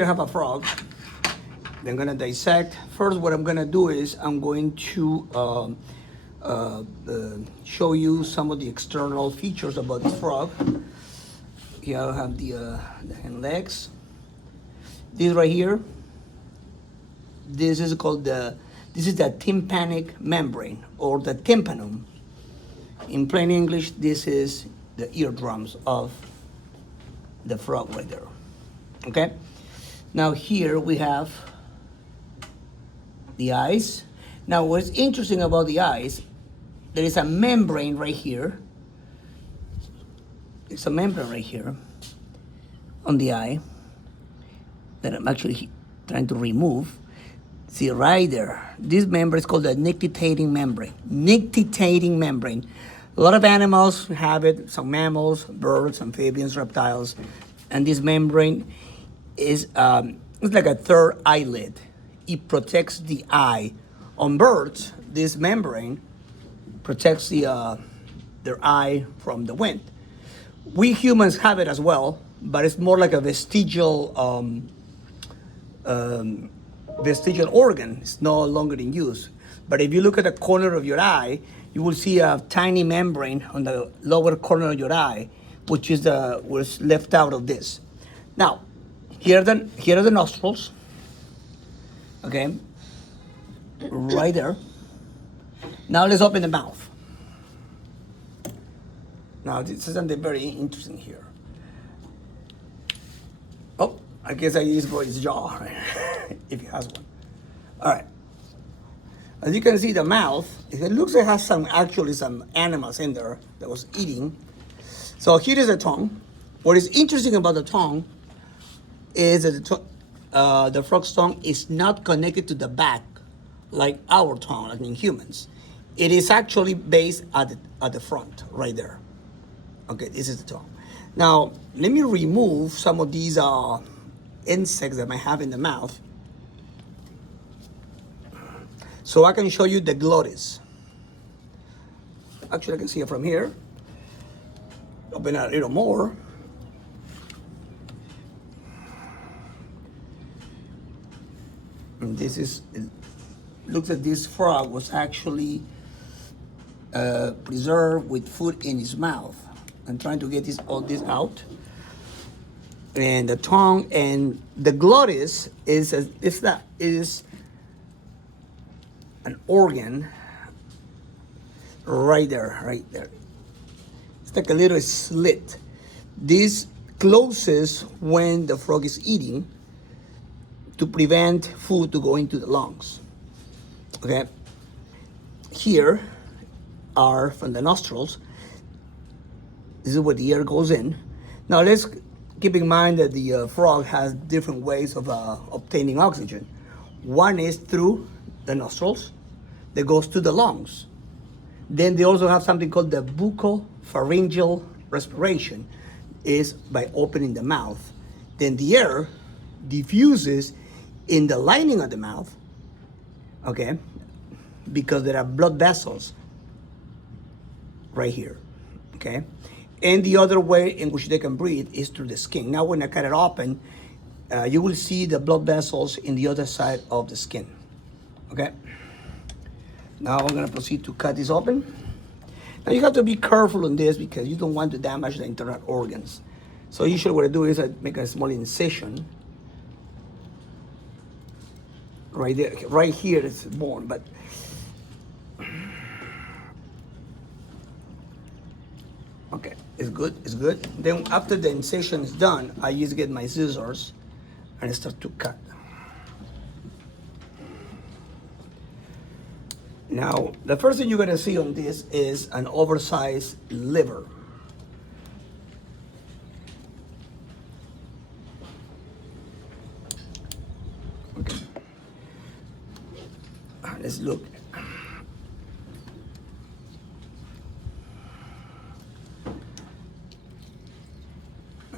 I have a frog. I'm gonna dissect. First, what I'm gonna do is I'm going to show you some of the external features about this frog. Here I have the hind legs. This right here, this is the tympanic membrane or the tympanum. In plain English, this is the eardrums of the frog right there. Okay? Now here we have the eyes. Now what's interesting about the eyes, there is a membrane right here. It's a membrane right here on the eye that I'm actually trying to remove. See right there, this membrane is called the nictitating membrane. Nictitating membrane. A lot of animals have it, some mammals, birds, amphibians, reptiles, and this membrane is it's like a third eyelid. It protects the eye. On birds, this membrane protects their eye from the wind. We humans have it as well, but it's more like a vestigial organ. It's no longer in use. But if you look at the corner of your eye, you will see a tiny membrane on the lower corner of your eye, which is was left out of this. Now, here are the nostrils. Okay, right there. Now let's open the mouth. Now this is something very interesting here. Oh, I guess I use for his jaw, right? If he has one. All right. As you can see, the mouth, it looks like it has some animals in there that was eating. So here is the tongue. What is interesting about the tongue is that the frog's tongue is not connected to the back like our tongue, like in humans. It is actually based at the front, right there. Okay, this is the tongue. Now, let me remove some of these insects that I might have in the mouth, so I can show you the glottis. Actually, I can see it from here. Open it a little more. And this is, it looks like this frog was actually preserved with food in his mouth. I'm trying to get all this out. And the tongue and the glottis is an organ right there. It's like a little slit. This closes when the frog is eating to prevent food to go into the lungs. Okay. Here are from the nostrils. This is where the air goes in. Now let's keep in mind that the frog has different ways of obtaining oxygen. One is through the nostrils that goes to the lungs. Then they also have something called the bucopharyngeal respiration, is by opening the mouth. Then the air diffuses in the lining of the mouth, okay, because there are blood vessels right here, okay? And the other way in which they can breathe is through the skin. Now when I cut it open, you will see the blood vessels in the other side of the skin, okay? Now I'm gonna proceed to cut this open. Now you have to be careful on this because you don't want to damage the internal organs. So usually what I do is I make a small incision right there. Right here it's bone, but okay, it's good, it's good. Then after the incision is done, I just get my scissors and I start to cut. Now, the first thing you're gonna see on this is an oversized liver. Okay. Let's look.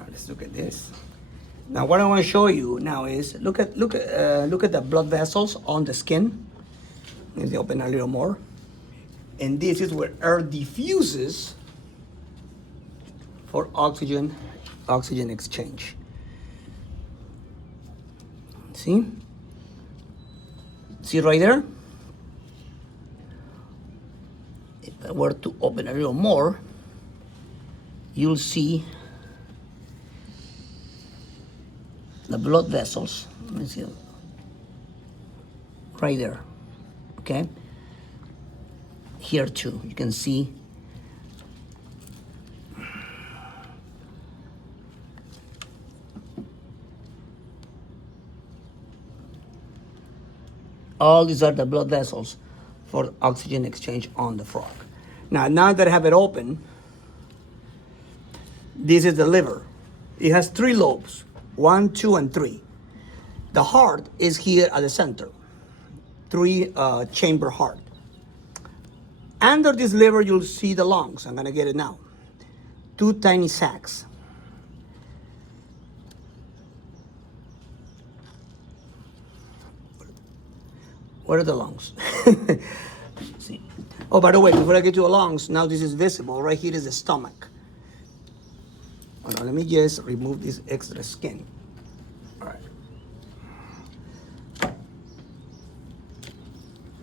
Let's look at this. Now, what I want to show you now is look at the blood vessels on the skin. Let me open a little more. And this is where air diffuses for oxygen exchange. See? See right there? If I were to open a little more, you'll see the blood vessels. Let me see. Right there. Okay? Here too, you can see all these are the blood vessels for oxygen exchange on the frog. Now that I have it open, this is the liver. It has 3 lobes, 1, 2, and 3. The heart is here at the center, 3 chamber heart. Under this liver, you'll see the lungs. I'm gonna get it now. 2 tiny sacs. Where are the lungs? See. Oh, by the way, before I get to the lungs, now this is visible. Right here is the stomach. Hold on, let me just remove this extra skin. All right.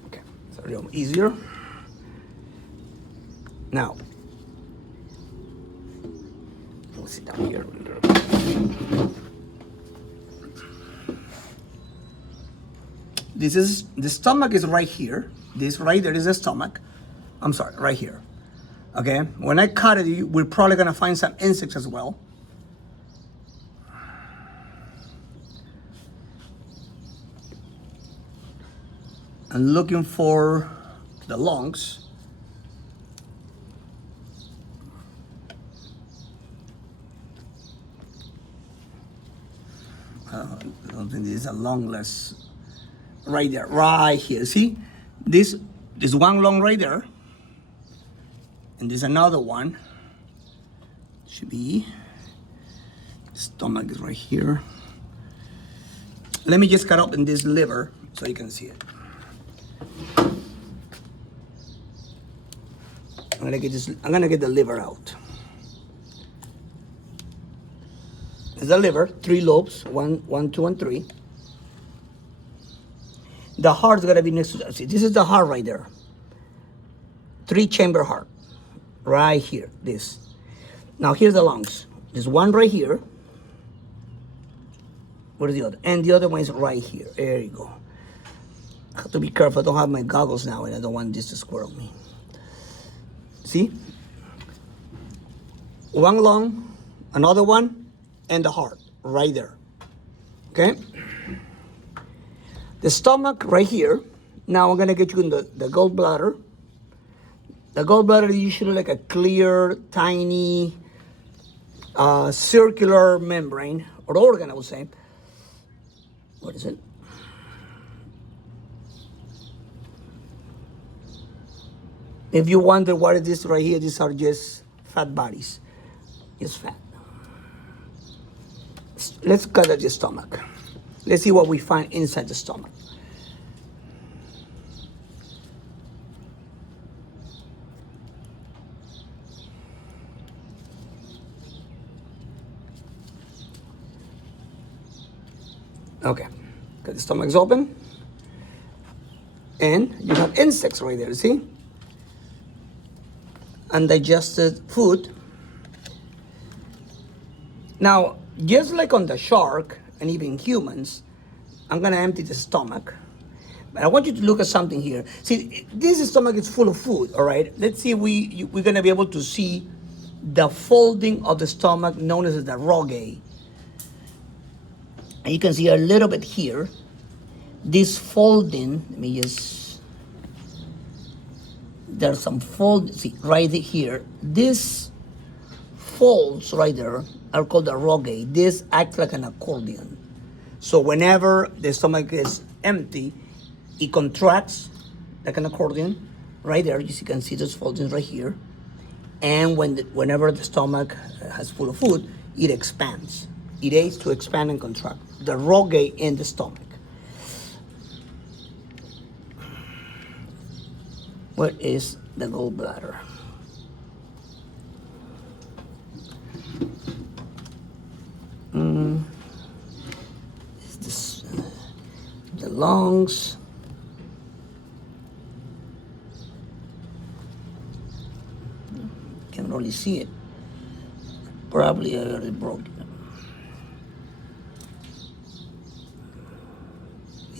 Okay, it's a little easier. Now, let's sit down here. This is, the stomach is right here. This right there is the stomach. I'm sorry, right here. Okay, when I cut it, we're probably gonna find some insects as well. I'm looking for the lungs. I don't think this is a lungless. Right there, right here. See, this one lung right there, and there's another one. Should be stomach is right here. Let me just cut open this liver so you can see it. I'm gonna get the liver out. There's the liver, 3 lobes, 1, 2, and 3. The heart's gonna be next to that. See, this is the heart right there. 3 chamber heart, right here, this. Now here's the lungs. There's one right here. Where's the other? And the other one is right here. There you go. I have to be careful. I don't have my goggles now and I don't want this to squirrel me. See? One lung, another one, and the heart right there. Okay? The stomach right here. Now I'm gonna get you in the gallbladder. The gallbladder is usually like a clear, tiny, circular membrane, or organ, I would say. What is it? If you wonder what is this right here, these are just fat bodies. Just fat. Let's cut at the stomach. Let's see what we find inside the stomach. Okay, because the stomach's open. And you have insects right there, see? Undigested food. Now, just like on the shark and even humans, I'm gonna empty the stomach. But I want you to look at something here. See, this stomach is full of food, all right? Let's see if we're gonna be able to see the folding of the stomach known as the rogae. And you can see a little bit here. This folding, let me just, there's some fold, see, right here. This folds right there are called the rogae. This acts like an accordion. So whenever the stomach is empty, it contracts like an accordion. Right there, you can see those foldings right here. And whenever the stomach has full of food, it expands. It aids to expand and contract. The rogae in the stomach. Where is the gallbladder? Is this? the lungs. Can't really see it. Probably I already broke it.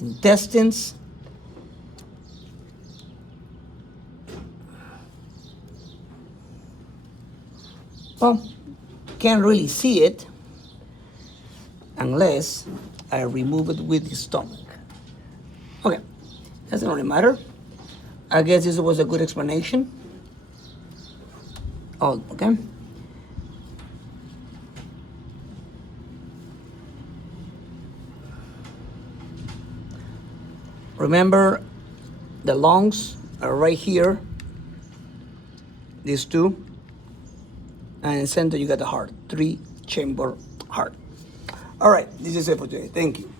Intestines. Well, can't really see it unless I remove it with the stomach. Okay, doesn't really matter. I guess this was a good explanation. Oh, okay. Remember, the lungs are right here, these two, and in the center you got the heart, 3-chamber heart. All right, this is it for today. Thank you.